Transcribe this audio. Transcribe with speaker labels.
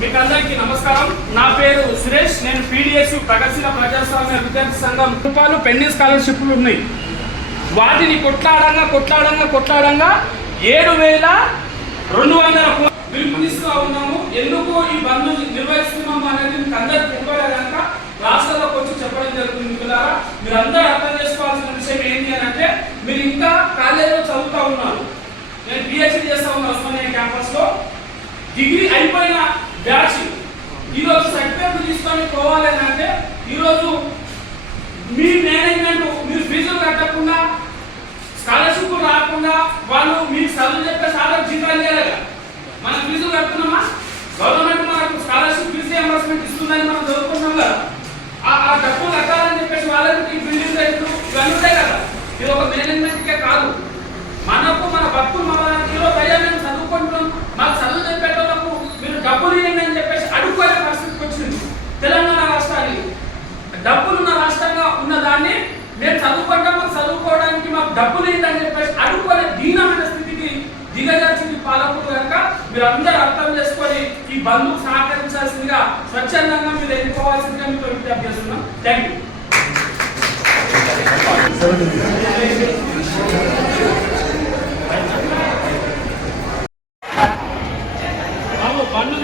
Speaker 1: మీకు అందరికీ నమస్కారం. నా పేరు సురేష్. నేను పీడిఎస్ ప్రగతిశీల ప్రజాస్వామ్య విద్యార్థి సంఘం రూపాయలు పెండింగ్ స్కాలర్షిప్లు ఉన్నాయి. వాటిని కొట్లాడంగా కొట్లాడంగా కొట్లాడంగా ఏడు వేల రెండు వందల పిలుపునిస్తూ ఉన్నాము. ఎందుకు ఈ బంద్ నిర్వహిస్తున్నాము అనేది మీకు అందరికి తెలియదు కనుక రాష్ట్రాలకు వచ్చి చెప్పడం జరుగుతుంది మిత్రులారా. మీరు అందరూ అర్థం చేసుకోవాల్సిన విషయం ఏంటి అని అంటే మీరు ఇంకా కాలేజీలో చదువుతూ ఉన్నారు. నేను పిహెచ్డి చేస్తా ఉన్నాను క్యాంపస్లో డిగ్రీ అయిపోయిన బ్యాచ్ ఈరోజు సర్టిఫికేట్ తీసుకొని పోవాలి అని అంటే ఈరోజు మీ మేనేజ్మెంట్ మీరు ఫీజులు కట్టకుండా స్కాలర్షిప్ రాకుండా వాళ్ళు మీకు చదువు చెప్పే సాధన జీతాలు చేయలేదా మనం ఫీజులు కడుతున్నామా? గవర్నమెంట్ మనకు స్కాలర్షిప్ ఫీజు రియంబర్స్మెంట్ ఇస్తుందని మనం చదువుకుంటున్నాం కదా. ఆ ఆ డబ్బులు కట్టాలని చెప్పేసి వాళ్ళకి బిల్డింగ్ రేట్లు ఇవన్నీ ఉంటాయి కదా. ఇది ఒక మేనేజ్మెంట్కే కాదు. మనకు మన భక్తులు మన మేము చదువుకుంటాము చదువుకోవడానికి మాకు డబ్బు లేదని చెప్పేసి అడుగుకునే దీనమైన స్థితికి దిగజార్చింది పాలకులు కనుక మీరు అందరూ అర్థం చేసుకొని ఈ బంధువు సహకరించాల్సిందిగా స్వచ్ఛందంగా మీరు ఎన్నుకోవాల్సిందిగా మీతో విజ్ఞప్తి చేస్తున్నాం థ్యాంక్ యూ. బాబు బండ్లు